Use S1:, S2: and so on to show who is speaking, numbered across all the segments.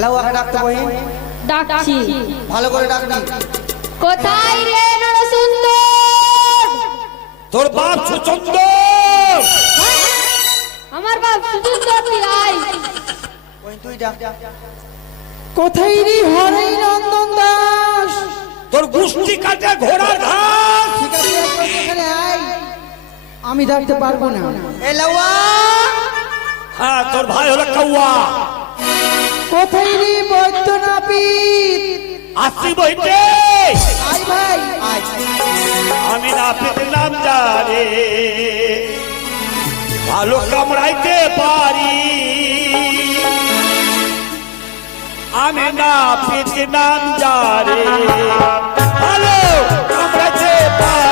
S1: লাউয়াকে ডাকতে বহি
S2: ডাকছি।
S1: ভালো করে ডাকবি
S2: কোথায় রে নরসুন্দর?
S3: তোর বাপ সুচন্দর
S2: আমার বাপ তুই আয়
S1: ওই তুই ডাক
S4: কোথায় রে হরাই নন্দন দাস?
S3: তোর গুষ্টি কাটে ঘোড়ার ঘাস।
S4: ঠিক আছে এখানে আয়। আমি ডাকতে পারব না।
S1: এ লাউয়া।
S3: হ্যাঁ তোর ভাই হলো কাউয়া।
S4: কোথায় রে বৈদ্য নাপিত
S3: আসি বইতে
S4: আয় ভাই।
S1: আয়
S3: আমি না পেতে নাম জানে। ভালো কামড়াইতে পারি। আমি না পেতে নাম জানে। ভালো কামড়াইতে পারি।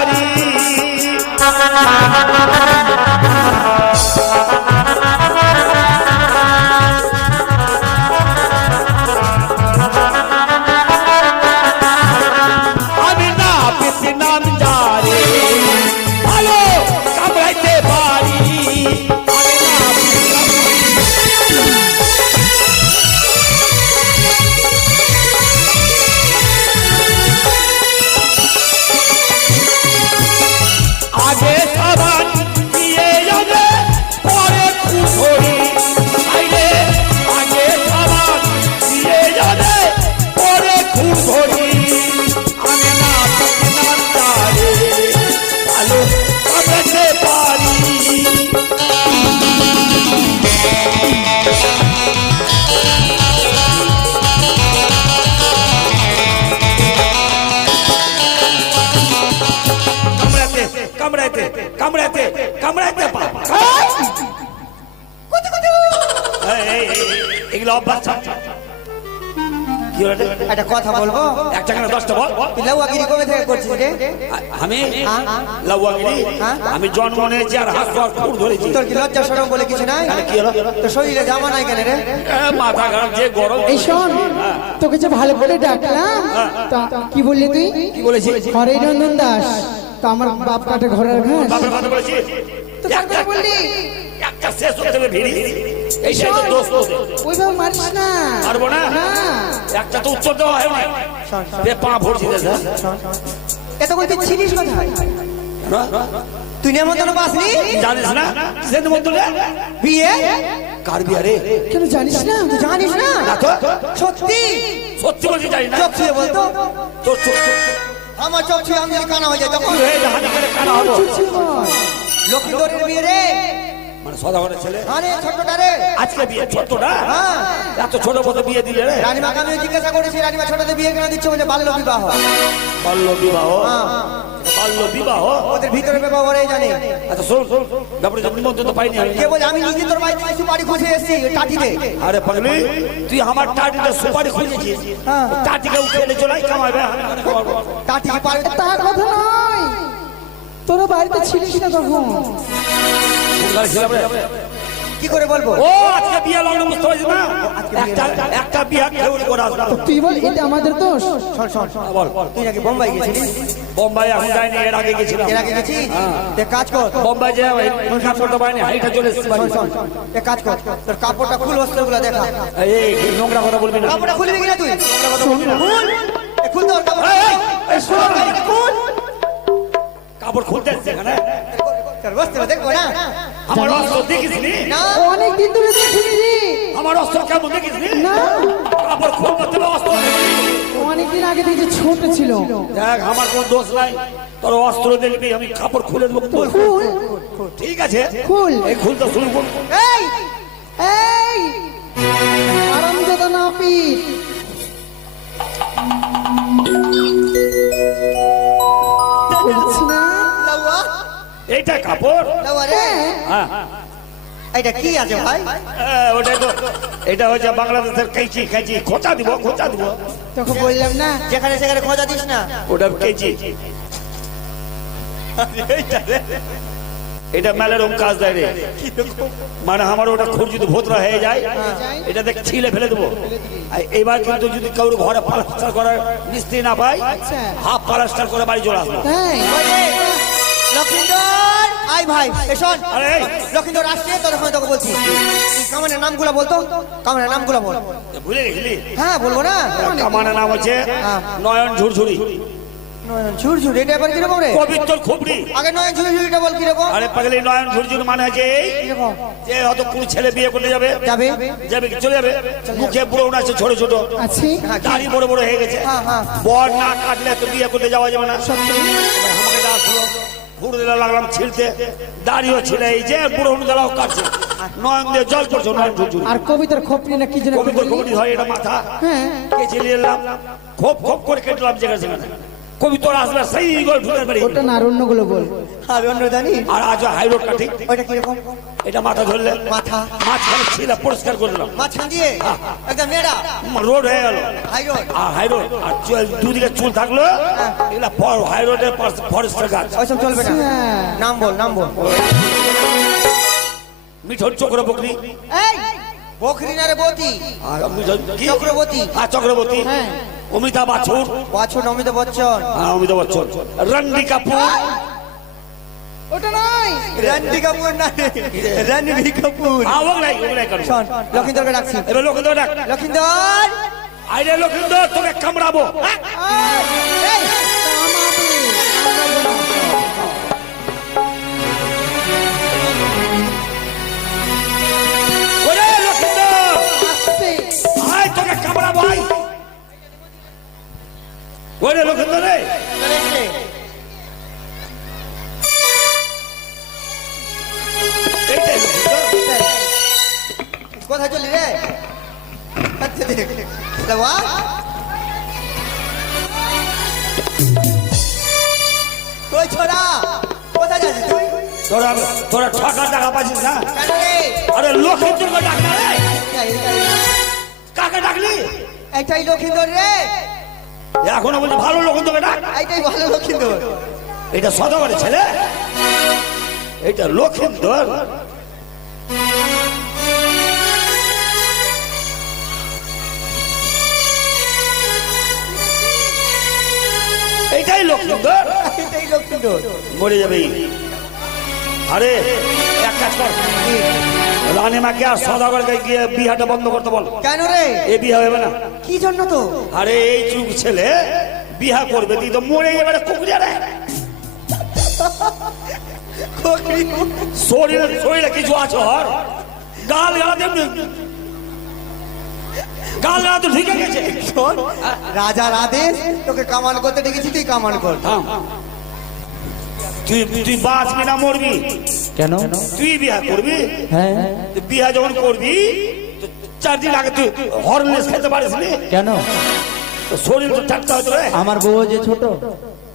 S1: একটা কথা বলব?
S3: একটা কেন দশটা বল?
S1: লাউয়াগিরি কবে থেকে করছিস রে?
S3: আমি
S1: হ্যাঁ?
S3: লাউয়াগিরি?
S1: হ্যাঁ?
S3: আমি জন্ম নিয়েছি আর হাত ধর খুর ধরেছি।
S1: তোর কি লজ্জা বলে কিছু নাই?
S3: তাহলে কি হলো?
S1: তোর শরীরে জামা নাই কেন রে?
S3: মাথা খারাপ যে গরম।
S4: এই শোন তোকে যে ভালো করে ডাকলাম তা কি বললি তুই?
S3: কি বলেছি?
S4: হরাই নন্দন দাস তা আমার বাপ কাটে ঘরের ঘাস।
S3: বাপের কথা বলেছি।
S4: তো বললি?
S3: একটা শেষ হতে ভিড়ি। এইটাই তো দোষ তোদের।
S4: ওইভাবে মারিস না।
S3: পারব না
S4: না।
S3: একটা তো উত্তর দেওয়া হয় না বে পা ভরছি দে।
S1: এত করে তুই ছিলিস কোথায়? তুই নেমন্তন্ন পাসনি
S3: জানিস না? কিসের মধ্যে
S1: বিয়ে?
S3: কার বিয়া রে?
S4: কেন জানিস না?
S1: তুই জানিস না?
S3: না তো।
S1: সত্যি?
S3: সত্যি বলছি জানি না।
S1: ছুঁয়ে বলতো
S3: তোর
S1: আমার চোখ ছুঁয়ে আমি কানা হয়ে যায় তখন।
S3: হয়ে করে কানা হব
S4: কর।
S1: বিয়ে রে?
S3: সদাগরের ছেলে।
S1: আরে ছোটটা রে।
S3: আজকে বিয়ে ছোটটা
S1: হ্যাঁ।
S3: এত ছোট মতো বিয়ে দিলে রে।
S1: রানীমাকে আমি জিজ্ঞাসা করেছি রানীমা ছোটতে বিয়ে কেন দিচ্ছে বলে বাল্য বিবাহ।
S3: বাল্য বিবাহ?
S1: হ্যাঁ।
S3: বাল্য বিবাহ?
S1: ওদের ভিতরে বিবাহ ওরাই জানে।
S3: আচ্ছা শোন শোন। ব্যাপারে নিমন্ত্রণ তো পাইনি আমি।
S1: কে বলে আমি নিজে তোর বাড়িতে সুপারি খুঁজে এসেছি কাঠিতে
S3: আরে পাগলি তুই আমার সুপারি খুঁজেছিস?
S1: হ্যাঁ।
S3: টাটিকে উঠে এনে চলাই কামাবে আমি কেন খাওয়াবো?
S1: কাঠি পারবে
S4: তার কথা নয়। তোরা বাড়িতে ছিলিস না তখন?
S1: কি করে বলব?
S3: ও আজকে বিয়ে লগ্ন বুঝতে পারছিস না? একটা একটা বিয়ে কেউ করে আসবে
S4: তুই বল এটা আমাদের দোষ।
S1: শোন শোন।
S3: বল।
S1: তুই নাকি বোম্বাই গেছিলিস
S3: বোম্বাই এখন যাইনি এর আগে গেছিলাম।
S1: এর আগে গেছিস এক কাজ কর।
S3: বোম্বাই যে ওই কাপড়টা পাইনি হাইটা চলে এসেছি।
S1: শোন শোন এক কাজ কর। তোর কাপড়টা খুল অস্ত্রগুলো দেখা।
S3: এই, নোংরা কথা বলবি না।
S1: কাপড়টা খুলবি কিনা তুই? খুল। এ খুল তোর কাপড়
S3: এই, শোন।
S1: খুল।
S3: কাপড় খুলতে এখানে।
S1: তোর অস্ত্র দেখব না।
S3: আমার অস্ত্র দেখিস নি?
S4: অনেক দিন ধরে দেখিনি।
S3: আমার অস্ত্র কেমন দেখিস নি? কাপড় খুলতে হবে অস্ত্র। দেখবি।
S4: অনেকদিন আগে থেকে যে ছোট ছিল।
S3: দেখ আমার কোনো দোষ নাই। তোর অস্ত্র দেখবি আমি কাপড় খুলে দেবো। খুল।
S4: খুল
S3: ঠিক আছে?
S4: খুল।
S3: এই খুলতে শুরু করুন
S1: এই
S4: এই। আরামজাদা নাপিত।
S3: এইটা কাপড়? হ্যাঁ।
S1: এইটা কি আছে ভাই?
S3: হ্যাঁ, ওটাই তো এটা হচ্ছে বাংলাদেশের কেচি কেচি। খোঁচা দিব খোঁচা দিব।
S4: তোকে বললাম না।
S1: যেখানে সেখানে খোঁজা দিস না।
S3: ওটা কেচি। এইটা রে। এটা মেলেরম কাজ দেয় রে। মানে আমার ওটা খুব যদি ভোতরা হয়ে যায় এটা দেখ ছিলে ফেলে দেবো। আর এবার কিন্তু যদি কারোর ঘরে প্লাস্টার করার মিস্ত্রি না পাই
S4: আচ্ছা।
S3: হাফ প্লাস্টার করে বাড়ি চলে আসব।
S1: লক্ষিন্দর আই ভাই এ শোন
S3: আরে এই।
S1: লক্ষিন্দর আসছে ততক্ষণ তোকে বলছি। কামানের নামগুলো বলতো? কামানের নামগুলো বল।
S3: ভুলে গেছিলি
S1: হ্যাঁ বলব না।
S3: কামানের নাম হচ্ছে
S1: হ্যাঁ।
S3: নয়ন ঝুরঝুরি।
S1: নয়ন ঝুরঝুর এটা এবার কীরকম রে?
S3: পবিত্র খুবড়ি।
S1: আগে নয়ন ঝুরঝুরিটা বল কীরকম?
S3: আরে পাগলি নয়ন ঝুরঝুরি মানে এই যে হয়তো কোনো ছেলে বিয়ে করতে যাবে।
S1: যাবে?
S3: যাবে চলে যাবে? মুখে বুড়ো আছে ছোট ছোট।
S4: আছে?
S1: হ্যাঁ,
S3: দাড়ি বড় বড় হয়ে গেছে।
S1: হ্যাঁ, হ্যাঁ।
S3: বর না কাটলে তো বিয়ে করতে যাওয়া যাবে না।
S4: সত্যি।
S3: এবার আমাকে ডাকলো ঘুরে দিলে লাগলাম ছিলতে দাড়িও ছিল এই যে বুড়ো হনুদালাও কাটছে নয়ন দিয়ে জল পড়ছে
S4: আর কবিতার খোপড়ি না কি জানি
S3: কবিতার? কবিতা হয় এটা মাথা।
S4: হ্যাঁ।
S3: কেচে নিয়ে এলাম খোপ খোপ করে কেটলাম যেখানে সেখানে। কবিতর আসবে সেই গল ঢুকে বাড়ি
S4: ওটা না আর অন্যগুলো বল।
S1: আর অন্য জানি?
S3: আর আজ হাই রোড কাটি
S1: ওইটা কীরকম?
S3: এটা মাথা ধরলে।
S1: মাথা?
S3: মাঝখানে ছিল পরিষ্কার করে দিলাম।
S1: মাঝখান দিয়ে একদম
S3: রোড হয়ে গেল।
S1: হাই রোড
S3: আর হাই রোড আর চুল- দুদিকে চুল থাকল। এগুলা হাই রোডের ফরেস্টের গাছ।
S1: ওইসব চলবে না।
S4: হ্যাঁ।
S1: নাম বল নাম বল।
S3: মিঠর চক্রবর্তী।
S1: এই বকরি না রে বতি।
S3: আর মিঠর কি?
S1: চক্রবর্তী।
S3: হ্যাঁ
S4: হ্যাঁ।
S3: অমিতাভ বাছুর
S1: বছর অমিতাভ বচ্চন।
S3: হ্যাঁ অমিতাভ বচ্চন। রণবীর কাপুর।
S4: ওটা নয়।
S1: রণবীর কাপুর না রণবীর কাপুর।
S3: হ্যাঁ ওগুলাই ওগুলাই কাটবো
S1: শোন লক্ষিন্দরকে ডাকছি।
S3: এবার লক্ষিন্দর ডাক।
S1: লক্ষিন্দর!
S3: আইরে লক্ষিন্দর তোকে কামড়াবো। হ্যাঁ?
S1: এই,
S3: ওরে লক্ষিন্দর! আয় তোকে কামড়াবো আয়। ওরে লক্ষিন্দর রে।
S1: চলে এসছে।
S3: এইটাই। লক্ষিন্দর
S1: কোথায় চলি রে? আচ্ছা দেখ দেওয়া ওই ছোড়া? কোথায় যাচ্ছিস তুই?
S3: তোরা তোরা টাকা টাকা পাচ্ছিস না
S1: রে?
S3: আরে লক্ষিন্দরকে ডাক রে। কাকে ডাকলি?
S1: এইটাই লক্ষিন্দর রে।
S3: এখনও বলছি ভালো লক্ষিন্দরকে ডাক
S1: এইটাই ভালো লক্ষিন্দর
S3: এটা সদাগরের ছেলে। এটা লক্ষিন্দর লক্ষিন্দর মরে যাবে। আরে এক কাজ কর। রানীমাকে আর সদাগরকে গিয়ে বিহাটা বন্ধ করতে বল।
S1: কেন রে?
S3: এ বিহা হবে না।
S1: কি জন্য তো?
S3: আরে এই যুগ ছেলে বিহা করবে তুই তো মরে এবারে কুকুরিয়া রে শরীরে শরীরে কিছু আছে হর গাল গালাতে গাল গালাতে ঢুকে গেছে।
S1: রাজার আদেশ তোকে কামান করতে ডেকেছি তুই কামান কর।
S3: থাম। তুই তুই বাঁচবি না মরবি।
S4: কেন?
S3: তুই বিয়া করবি?
S4: হ্যাঁ।
S3: বিয়া যখন করবি চার দিন আগে তুই হরলেস খেতে পারিস
S4: কেন?
S3: শরীর তো টাটকা হতো
S4: আমার বউ যে ছোট।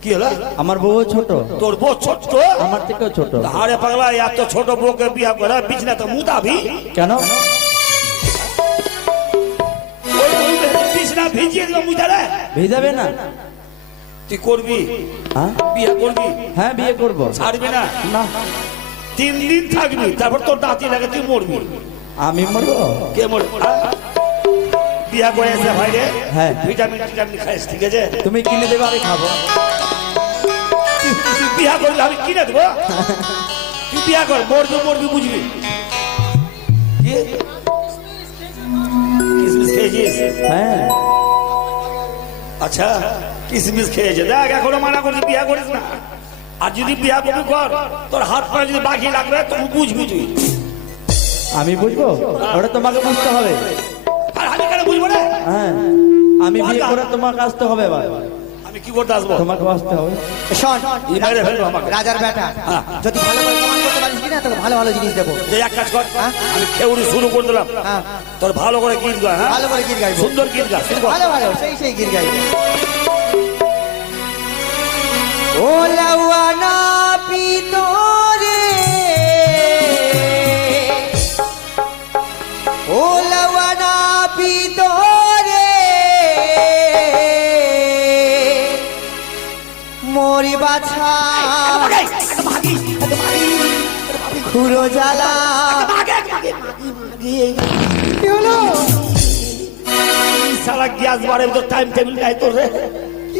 S3: কি হলো?
S4: আমার বউ ছোট।
S3: তোর বউ ছোট্ট
S4: আমার থেকেও ছোট।
S3: আরে পাগলা এত ছোট বউকে বিয়া করে বিছনা তো মুতাবি
S4: কেন?
S3: বিছনা ভিজিয়ে দিল মুতারে
S4: ভেজাবে না?
S3: তুই করবি?
S4: হ্যাঁ?
S3: বিয়া করবি?
S4: হ্যাঁ বিয়ে করব।
S3: ছাড়বি না?
S4: না।
S3: তিন দিন থাকবি তারপর তোর দাঁতি লাগে তুই মরবি।
S4: আমি মরবো?
S3: কে মরবি? হ্যাঁ? বিয়া করে এসে ভাই রে
S4: হ্যাঁ।
S3: ভিটামিন টিটামিন খাইস ঠিক আছে?
S4: তুমি কিনে দেবে আমি খাব।
S3: বিয়া করলে আমি কিনে দেবো? তুই বিয়া কর মরবি মরবি বুঝবি কিসমিস খেয়েছিস?
S4: হ্যাঁ।
S3: আচ্ছা। কিসমিস খেয়েছে। দেখ এখনও মানা করছি বিয়া করিস না। আর যদি বিয়া করবি কর তোর হাত পা যদি বাকি লাগবে তখন বুঝবি তুই।
S4: আমি বুঝব? ওটা তোমাকে বুঝতে হবে।
S3: আর আমি কেন বুঝব না
S4: হ্যাঁ আমি বিয়ে করে তোমাকে আসতে হবে এবার।
S3: আমি কি করতে আসব।
S4: তোমাকে আসতে হবে।
S1: শোন
S3: এই বাইরে ফেলব আমাকে।
S1: রাজার বেটা
S3: হ্যাঁ।
S1: যদি ভালো করে কামান করতে পারিস কিনা তোকে ভালো ভালো জিনিস দেবো।
S3: যে এক কাজ কর
S1: হ্যাঁ?
S3: আমি খেউড়ি শুরু করে দিলাম।
S1: হ্যাঁ।
S3: তোর ভালো করে গীত গা হ্যাঁ?
S1: ভালো করে গীত গাইবো।
S3: সুন্দর গীত গা
S1: ভালো ভালো সেই সেই গীত গাইবো। ও লাওয়ানা পিতরে। ও লাওয়ানা পিতরে মরি বাছা খুড়ো জ্বালা
S3: সারা গ্যাস বাড়ে তো টাইম টেবিল নাই তোর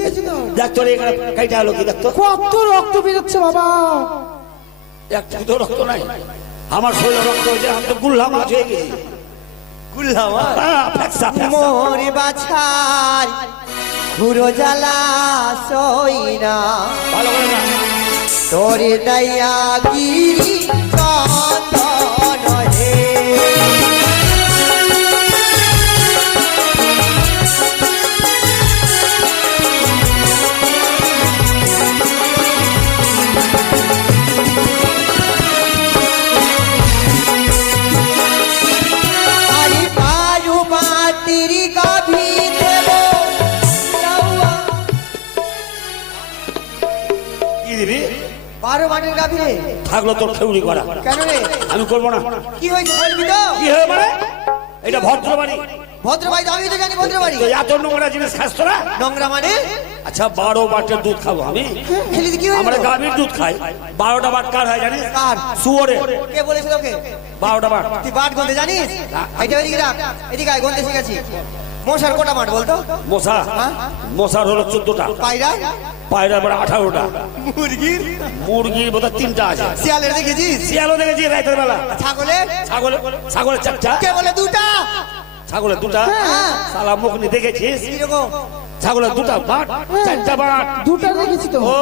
S3: রে
S4: কি হয়েছে তোর?
S3: দেখ তোর এখানে কাইটা হলো কি তো
S4: কত রক্ত বেরোচ্ছে বাবা।
S3: একটু তো রক্ত নাই। আমার শরীরে রক্ত হয়েছে আমি তো গুল্লা মাছ হয়ে গেছি।
S1: বাছার ঘুরো জ্বালা সইনা
S3: ভালো করে
S1: তোরে দয়া গিরি মাটির গাভী রে
S3: থাকল তোর খেউড়ি করা।
S1: কেন রে?
S3: আমি করব না।
S1: কি হয়েছে বলবি তো?
S3: কি হবে মানে? এটা ভদ্রবাড়ি।
S1: ভদ্রবাড়ি আমি তো জানি ভদ্রবাড়ি।
S3: তো এত নোংরা জিনিস খাস তোরা?
S1: নোংরা মানে?
S3: আচ্ছা বারো বাটের দুধ খাব আমি। আমরা গাভীর দুধ খাই। বারোটা বাট কার হয় জানিস?
S1: কার?
S3: শুয়োরে
S1: কে বলেছে তোকে?
S3: বারোটা বাট।
S1: তুই বাট গন্ধে জানিস? এইটা এদিকে রাখ। এদিকে গন্ধে শিখেছি মশার কোটা মাঠ বলতো?
S3: মশা।
S1: হ্যাঁ?
S3: মশার হলো চোদ্দটা।
S1: পায়রা?
S3: পায়রা এবার আঠারোটা।
S1: মুরগির?
S3: মুরগির বোধহয় তিনটা আছে।
S1: শিয়ালের দেখেছিস?
S3: শিয়ালও দেখেছি রাতের বেলা।
S1: ছাগলের
S3: ছাগল ছাগলের চারটা।
S1: কে বলে দুটা?
S3: ছাগলের দুটা।
S1: হ্যাঁ।
S3: সালা মুখনি দেখেছিস?
S1: কীরকম?
S3: ছাগলের দুটা বাট চারটা বাট
S4: দুটা দেখেছি তো।
S3: ও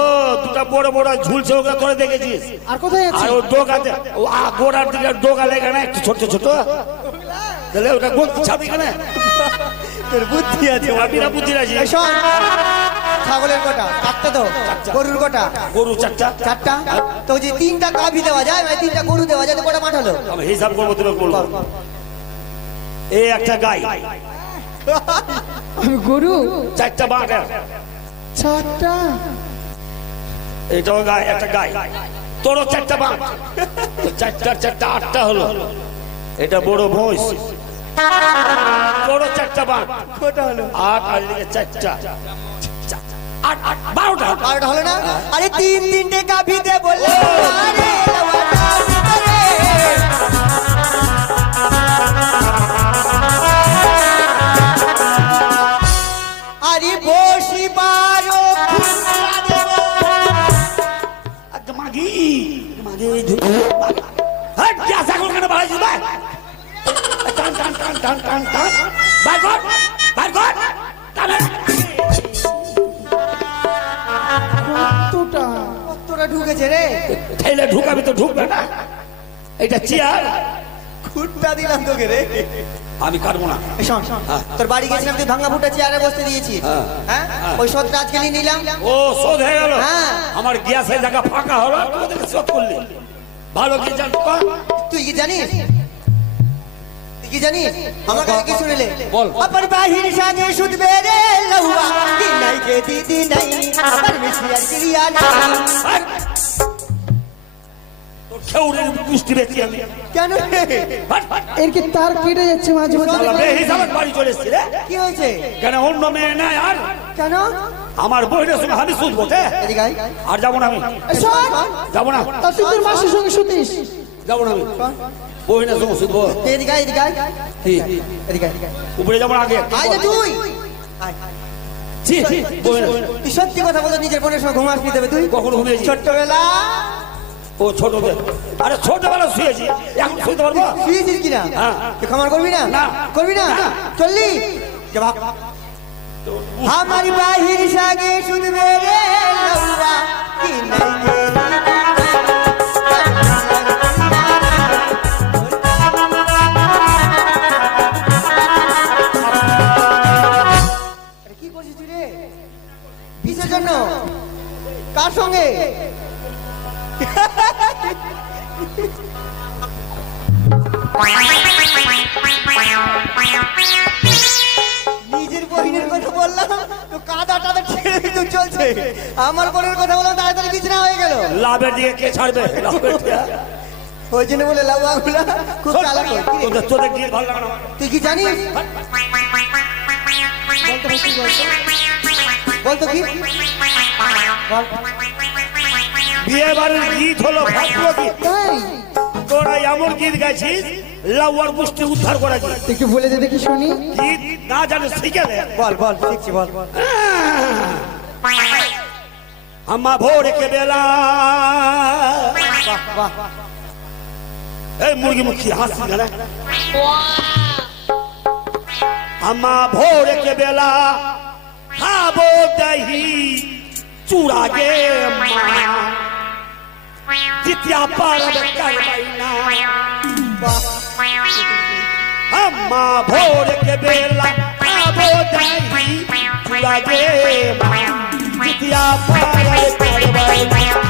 S3: দুটা বড় বড় ঝুলছে ওগুলো করে দেখেছিস।
S4: আর কোথায় আছে?
S3: আর ও ডোকাতে ও আ গোড়ার দিকে ডোকা লেগে একটু ছোট ছোট তাহলে ওটা গুনতে ছাবি কেন
S1: তোর বুদ্ধি আছে
S3: আবিরা বুদ্ধি আছে?
S1: এই শোন ছাগলের কোটা চারটা তো? গরুর কোটা?
S3: গরু চারটা।
S1: চারটা? তো যে তিনটা গাভী দেওয়া যায় মানে তিনটা গরু দেওয়া যায় তো কোটা মাঠ হলো?
S3: আমি হিসাব করব তুমি বলব। এই একটা গাই।
S4: আমি গরু?
S3: চারটা বাট
S4: চারটা?
S3: এটাও গাই একটা গাই। তোরও চারটা তো চারটা চারটা আটটা হলো। এটা বড় ভৈঁস তোরও চারটা বাট
S1: কোটা হলো?
S3: আট আর এদিকে চারটা। আট আট বারোটা।
S1: বারোটা হলো না? আরে তিন তিনটে দে বললে। আরে দেব।
S3: আচ্ছা, মাগি মাগি ধু- মাগি। হাট, যা ছাগল কেন বাড়াইছিস ভাই টান টান টান টান। বার কর বার কর। টানে।
S4: কতটা?
S1: কতটা ঢুকেছে রে?
S3: ঠেলে ঢুকাবি তো ঢুকবে না। এটা চেয়ার।
S1: খুঁটটা দিলাম তোকে রে।
S3: আমি কাটবো না।
S1: শোন, শোন, তোর বাড়ি গেছিলাম তুই ভাঙা ফুটা চেয়ারে বসতে দিয়েছি
S3: হ্যাঁ।
S1: হ্যাঁ? ওই সদটা আজকে নিয়ে নিলাম।
S3: ও শোধ হয়ে গেল।
S1: হ্যাঁ।
S3: আমার গ্যাসের জায়গা ফাঁকা হলো তোদেরকে শোধ করলি। ভালো কি জান?
S1: তুই কি জানিস? কি জানি? আমার কাছে কি শুনিলে?
S3: বল।
S1: অপর বাহির সাজে শুধবে রে লহুয়া। কি নাই কে দিদি নাই? আমার মিশিয়ার ক্রিয়া নাই।
S3: তার
S4: কেটে যাচ্ছে মাঝে মাঝে
S3: কেন অন্য
S1: কেন?
S3: আমার বইটা আমি
S1: শুনব
S3: আর যাব না আমি। যাব না।
S4: শুতিস।
S3: যাব না বইনের সঙ্গে শুধবো
S1: তুই এদিকে এদিকে।
S3: উপরে যাব আগে।
S1: আয় না তুই। আয়।
S3: ছি, ছি, বইনের।
S1: তুই সত্যি কথা বলতো নিজের বোনের সঙ্গে ঘুমাস নি দেবে তুই।
S3: কখন ঘুমিয়েছি।
S1: ছোট্টবেলা।
S3: ও ছোট আরে ছোটবেলা শুয়েছি। এখন শুতে পারব?
S1: শুয়েছিস কিনা
S3: হ্যাঁ।
S1: তুই খামার করবি না?
S3: না।
S1: করবি না?
S3: না।
S1: চললি? ভাগ। আমার বাহির সাগে শুধ লৌরা কি নাই জন্য কার সঙ্গে? নিজের বহিনের কথা বললাম তো কাদা টাদা ছেড়ে চলছে। আমার বোনের কথা বললাম তাড়াতাড়ি বিছনা হয়ে গেল।
S3: লাভের দিকে কে ছাড়বে?
S1: ওই জন্য বলে লাউয়াগুলা খুব চালাক।
S3: তোদের তোদের ভালো লাগে
S1: তুই কি জানিস? বলতো কি?
S3: বিয়ে বাড়ির গীত হলো তোরা এমন গীত গাইছিস লাউয়ার গোষ্ঠী উদ্ধার করা যায়
S4: একটু বলে দে দেখি শুনি?
S3: গীত না শিখে দে
S1: বল বল শিখছি বল।
S3: আমা ভোর কে
S1: বেলা।
S3: এই মুরগি মুখি হাসি গেলে। আমা ভোর কে বেলা। খাব দহি চূড়া গে জিতিয়া পারব করবাই না আম্মা ভোর কে
S1: বেলা খাব দহি চূড়া গে
S3: জিতিয়া পারব করবাই না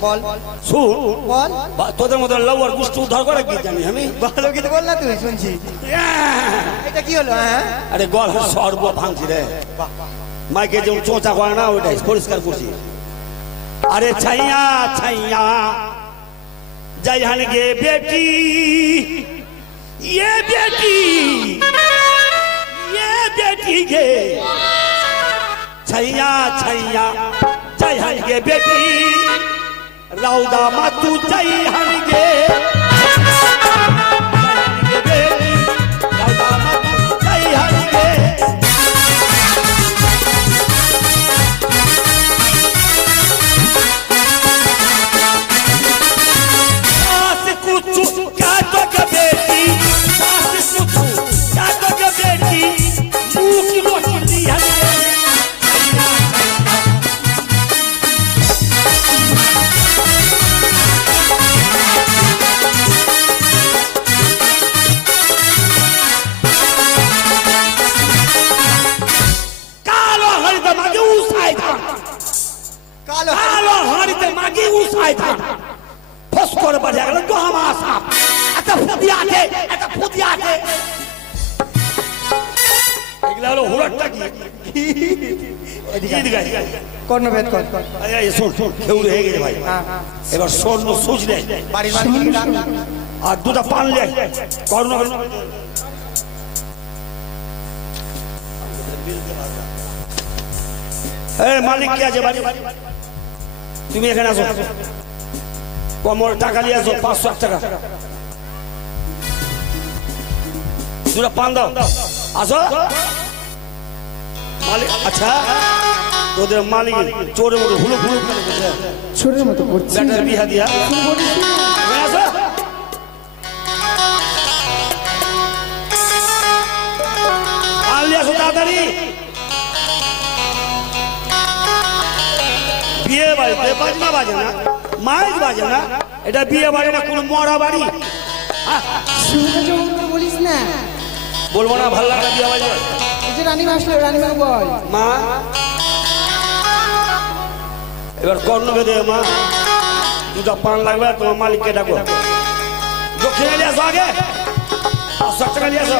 S1: বল
S3: শুন
S1: বল
S3: বা- তোদের মতো লওয়ার গুষ্টি উদ্ধার করে গীত জানি আমি
S1: ভালো গীত বল না তুই শুনছি এটা কি হলো হ্যাঁ
S3: আরে গল সর্ব ভাঙছি রে মাইকে যেমন চোঁচা করে না ওইটাই পরিষ্কার করছি আরে ছাইয়া ছাইয়া যাই হান গে বেটি ये बेटी ये बेटी गे छैया छैया जय हन गे बेटी रौदा मातू जय हन
S1: কর্ণভেদ কর। কর।
S3: আরে এই শোন শোন খেউরে হয়ে গেছে ভাই।
S1: হ্যাঁ হ্যাঁ।
S3: এবার স্বর্ণ সুচ
S1: ডাক।
S3: আর দুটা পান করোনা এই মালিক কি আছে বাড়ি? তুমি এখানে আসো। কমর টাকা নিয়ে আসো পাঁচশো এক টাকা। দুটা পান দাও। আসো। মালিক আচ্ছা। তোদের মালিক চোরের মতো হুলু হুলু।
S4: ছোটের মতো করছি
S3: ব্যাটার বিহা দিয়া। তাড়াতাড়ি। বিয়ে বাড়িতে বাজনা বাজে না? মাইক বাজে না? এটা বিয়ে বাড়ি না কোনো মরা বাড়ি?
S4: বলিস না?
S3: বলব না ভালো লাগে বিয়ে বাড়ি
S4: এই যে রানী রানীমা বল।
S3: মা? এবার কর্ণ বেঁধে মা দুটা পান লাগবে তোমার মালিককে ডাকো। দক্ষিণে নিয়ে আসো আগে। পাঁচশো টাকা নিয়ে আসো।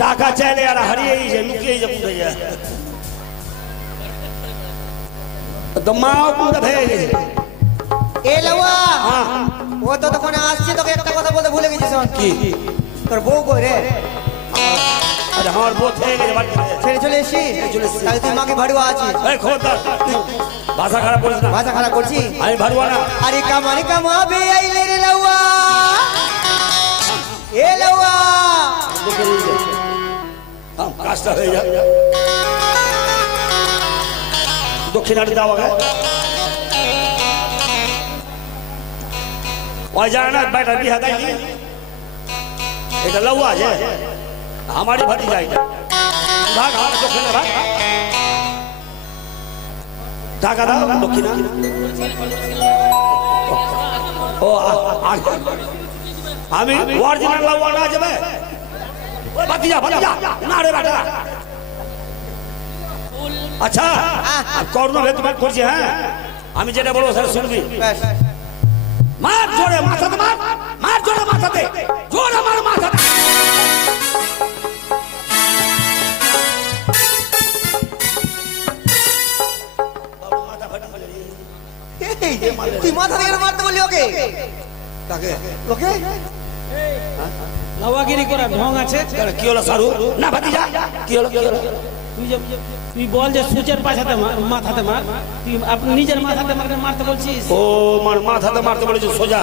S3: টাকা চাইলে আর হারিয়ে গেছে লুকিয়ে যাব তো মাও কোনটা ভেঙে গেছে
S1: এ লাউয়া
S3: হ্যাঁ।
S1: ও তো তখন আসছে তোকে একটা কথা বলতে ভুলে গেছিস
S3: কি?
S1: তোর বউ কই রে?
S3: আরে আমার বোধ হয়ে গেছে বাড়ি
S1: ছেড়ে চলে এসছি। তাহলে তুই মাকে ভাড়ুয়া আছিস?
S3: এই খবরদার ভাষা খারাপ করিস না।
S1: ভাষা খারাপ করছি?
S3: আমি ভারুয়া না।
S1: আরে কামারে কামাবে আইলে রে লাউয়া। এ লাউয়া।
S3: কাজটা হয়ে যাক। দক্ষিণাটি দেওয়া গে ওই জানে বেটা বিহা দেয়নি। এটা লউয়া আছে আমারই ভাতি যায় ভাগ আমার দক্ষিণে ভাগ টাকা দাও দক্ষিণা। ও আমি অরিজিনাল লউয়া না যাবে? ভাতিজা ভাতিজা না রে বেটা। আচ্ছা কর্ণ ভেদ ভেদ করছি হ্যাঁ? আমি যেটা বলব সেটা শুনবি। মার জোরে মাথাতে মার। মার জোরে মাথাতে। জোরে মার মাথাতে।
S1: তুই মাথা থেকে মারতে বললি ওকে?
S3: কাকে
S1: ওকে?
S5: লাওয়াগিরি ঢং আছে।
S3: কি হলো সারু? না ভাতিজা কি হলো কি হলো?
S5: তুই যে তুই বল যে সূচের মাথাতে মার। তুই আপনি নিজের মাথাতে মারতে মারতে বলছিস?
S3: ও মার মাথাতে মারতে বলেছে সোজা।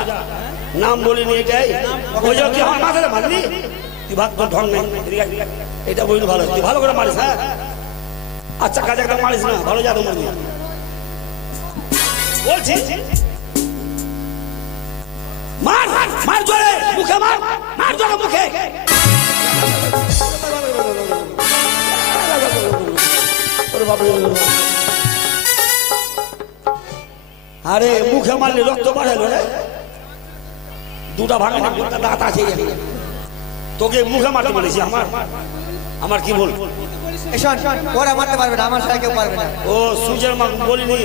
S3: নাম বলিনি এটাই। ওই কি আমার মাথাতে মারলি? তুই ভাগ তোর ঢং নেই। এটা ভালো। তুই ভালো করে মারিস হ্যাঁ? আচ্ছা কাজে একটা মারিস না ভালো জাদু মারবি বলছি মার মার জোরে মুখে মার মার জোরে মুখে। আরে মুখে মারলে রক্ত বাড়ে রে। দুটা ভাঙে দুটা দাঁত আছে। তোকে মুখে মারতে বলেছি আমার। আমার কি বল?
S1: ওরা মারতে পারবে না আমার সাথে কেউ পারবে না।
S3: ও সূর্যের মা বলিনি।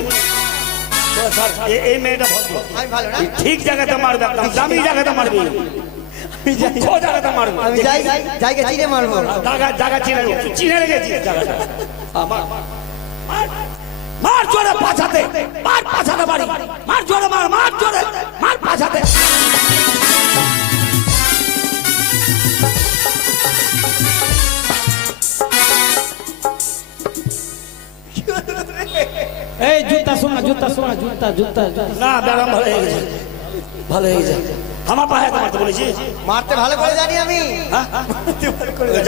S3: স্যার, এই মেয়েটা ভদ্র।
S1: আমি ভালো না?
S3: ঠিক জায়গাতে মারবে একদম দামি জায়গাতে মারবি।
S1: জায়গা চিনে মারবো।
S3: জায়গা চিনে চিনে রেখেছি জায়গাটা। আমার মার, মার জোরে পাছাতে। মার পাছাতে বাড়ি। মার জোরে মার মার জোরে। মার পাছাতে।
S5: এই জুতা শোনা জুতা শোনা জুতা জুতা।
S3: না ব্যারাম ভালো হয়ে গেছে। ভালো হয়ে গেছে। আমার পায়ে হাতে মারতে বলেছি।
S1: মারতে ভালো করে জানি আমি।
S3: হ্যাঁ?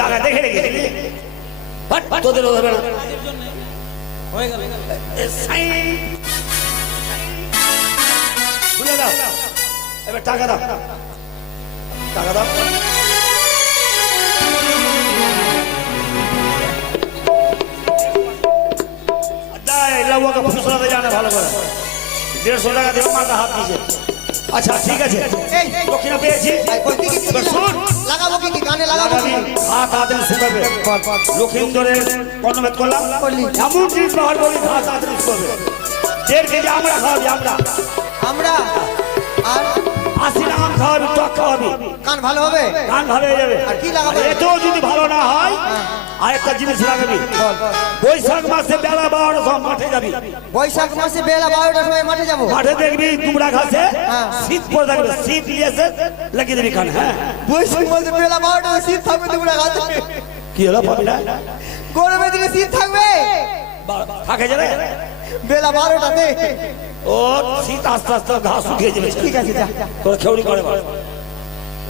S3: জায়গা দেখে রেখেছি বাট তোদের ওদের
S5: হয়ে গেল।
S3: খুলে দাও এবার টাকা দাও। টাকা দাও। দাই ওকে ফুসলাতে জানে ভালো করে। দেড়শো টাকা দেবো মাথা হাত দিয়েছে আচ্ছা ঠিক আছে। দক্ষিণা পেয়েছি?
S1: লাগাবো কি গানে লাগাবো
S3: লাগাবি। হাত শুকাবে। লক্ষিন্দরের কর্ণভেদ করলাম।
S1: করলি।
S3: এমন জিনিস ব্যবহার করবি হাত হাতে শুকাবে। দেড় কেজি আমরা খাওয়াবি আমরা।
S1: আমরা? আর
S3: আশি টাকা খাওয়াবি টক খাওয়াবি
S1: কান ভালো হবে?
S3: গান ভালো হয়ে যাবে।
S1: আর কি লাগাবো?
S3: এতেও যদি ভালো না হয় আর একটা জিনিস লাগাবি। বৈশাখ মাসে বেলা বারোটার সময় মাঠে যাবি।
S1: বৈশাখ মাসে বেলা বারোটার সময় মাঠে যাব?
S3: মাঠে দেখবি দুমড়া ঘাসে
S1: হ্যাঁ।
S3: শীত পড়ে থাকবে। শীত নিয়েছে লাগিয়ে দিবি খান হ্যাঁ।
S1: বৈশাখ মাসে বেলা বারোটায় শীত থাকবে তোমরা গাছে
S3: কি হলো পাবি না
S1: গরমের দিনে শীত থাকবে?
S3: থাকে যে রে?
S1: বেলা বারোটাতে।
S3: ও শীত আস্তে আস্তে ঘাস উঠিয়ে যাবে
S1: ঠিক আছে
S3: তোরা খেউরি করে।